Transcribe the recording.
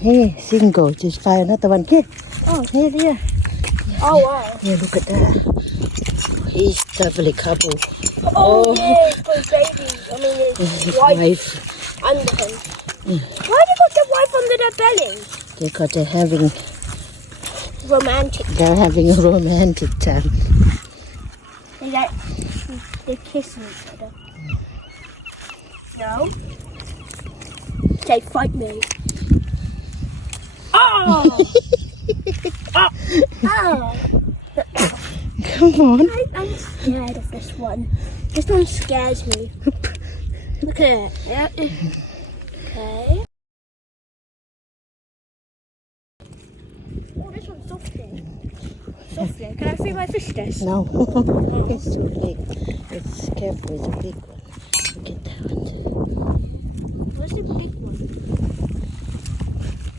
Hey, single, just find another one. Okay. Oh, here. Oh, wow. Yeah, look at that. He's definitely couple. Oh, yeah, it's got a baby. I mean, his wife under him. Why they got the wife under their belly? Because they're having Romantic. a romantic time. They're kissing each other. No? Say, fight me. Oh! Oh! Come on. I'm scared of this one. This one scares me. Look at it. Okay. Oh, this one's softer. Softer. Can I see my fish dish? No, it's too big. It's careful, it's a big one. Look at that one. Where's the big one?